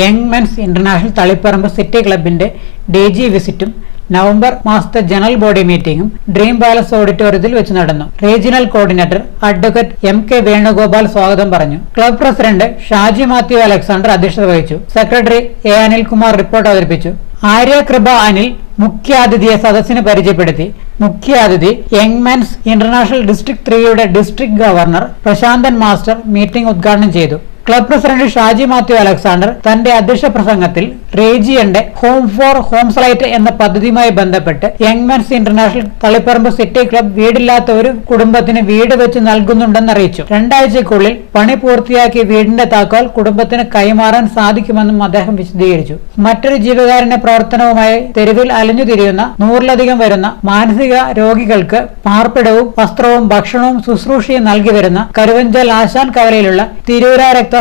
Young men's international Taliparamba city ക്ലബിന്റെ DG വിസിറ്റും November മാസത്തെ general body മീറ്റിംഗും dream palace ഓഡിറ്റോറിയത്തിൽ വെച്ച് നടന്നു. Regional coordinator advocate MK Venugopal സ്വാഗതം പറഞ്ഞു. Club president Shaji Mathew Alexander അധ്യക്ഷത വഹിച്ചു. സെക്രട്ടറി A അനിൽകുമാർ റിപ്പോർട്ട് അവതരിപ്പിച്ചു. ആര്യകൃപ അനിൽ മുഖ്യാതിഥിയെ സദസ്സിന് പരിചയപ്പെടുത്തി. മുഖ്യാതിഥി യങ് മെൻസ് ഇന്റർനാഷണൽ ഡിസ്ട്രിക്ട് 3യുടെ district governor Prasanthan master meeting ഉദ്ഘാടനം ചെയ്തു. ക്ലബ് പ്രസിഡന്റ് ഷാജി മാത്യു അലക്സാണ്ടർ തന്റെ അധ്യക്ഷ പ്രസംഗത്തിൽ റീജിയന്റെ ഹോം ഫോർ ഹോംസ്ലൈറ്റ് എന്ന പദ്ധതിയുമായി ബന്ധപ്പെട്ട് young men's international Taliparamba city club വീടില്ലാത്ത ഒരു കുടുംബത്തിന് വീട് വെച്ച് നൽകുന്നുണ്ടെന്ന് അറിയിച്ചു. 2 ആഴ്ചയ്ക്കുള്ളിൽ പണി പൂർത്തിയാക്കി വീടിന്റെ താക്കോൽ കുടുംബത്തിന് കൈമാറാൻ സാധിക്കുമെന്നും അദ്ദേഹം വിശദീകരിച്ചു. മറ്റൊരു ജീവകാരുണ്യ പ്രവർത്തനവുമായി തെരുവിൽ അലഞ്ഞുതിരിയുന്ന 100-ലധികം വരുന്ന മാനസിക രോഗികൾക്ക് പാർപ്പിടവും വസ്ത്രവും ഭക്ഷണവും ശുശ്രൂഷയും നൽകി വരുന്ന കരുവഞ്ചൽ ആശാൻ കവലയിലുള്ള തിരൂര രക്തശ്രമം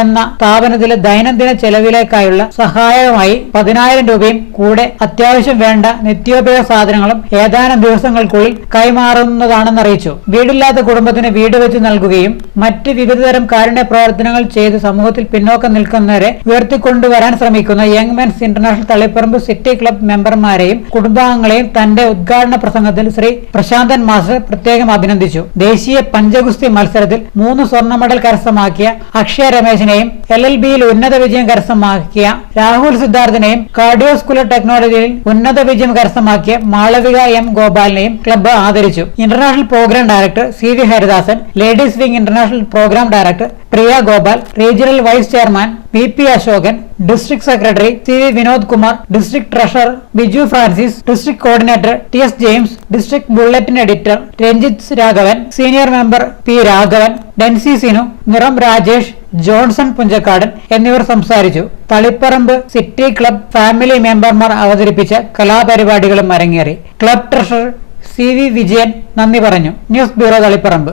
എന്ന സ്ഥാപനത്തിലെ ദൈനംദിന ചെലവിലേക്കായുള്ള സഹായമായി 10,000 രൂപയും കൂടെ അത്യാവശ്യം വേണ്ട നിത്യോപയോഗ സാധനങ്ങളും ഏതാനും ദിവസങ്ങൾക്കുള്ളിൽ കൈമാറുന്നതാണെന്ന് അറിയിച്ചു. വീടില്ലാത്ത കുടുംബത്തിന് വീട് വെച്ച് നൽകുകയും മറ്റ് വിവിധതരം കാരുണ്യ പ്രവർത്തനങ്ങൾ ചെയ്ത് സമൂഹത്തിൽ പിന്നോക്കം നിൽക്കുന്നവരെ ഉയർത്തിക്കൊണ്ടുവരാൻ ശ്രമിക്കുന്ന young men's international Taliparamba city club മെമ്പർമാരെയും കുടുംബാംഗങ്ങളെയും തന്റെ ഉദ്ഘാടന പ്രസംഗത്തിൽ ശ്രീ പ്രശാന്തൻ മാസ്റ്റർ പ്രത്യേകം അഭിനന്ദിച്ചു. ദേശീയ പഞ്ചഗുസ്തി മത്സരത്തിൽ 3 സ്വർണ്ണ മെഡൽ കരസ്ഥമാക്കിയ അക്ഷയ രമേശിനെയും LLBയിൽ ഉന്നത വിജയം കരസ്ഥമാക്കിയ രാഹുൽ സിദ്ധാർത്ഥിനെയും കാർഡിയോസ്കുലർ ടെക്നോളജിയിൽ ഉന്നത വിജയം കരസ്ഥമാക്കിയ മാളവിക M ഗോപാലിനെയും ക്ലബ്ബ് ആദരിച്ചു. International programme director CV Haridasan, ladies wing international programme director Priya Gopal, regional vice chairman VP Ashokan, district secretary CV Vinod Kumar, district treasurer Biju Francis, district coordinator TS James, district bulletin editor Ranjith Raghavan, senior member P Raghavan, Densy Sinu, നിറം രാജേഷ്, ജോൺസൺ പുഞ്ചക്കാടൻ എന്നിവർ സംസാരിച്ചു. തളിപ്പറമ്പ് സിറ്റി ക്ലബ് ഫാമിലി മെമ്പർമാർ അവതരിപ്പിച്ച കലാപരിപാടികളും അരങ്ങേറി. Club treasurer CV Vijayan നന്ദി പറഞ്ഞു. News bureau Taliparamba.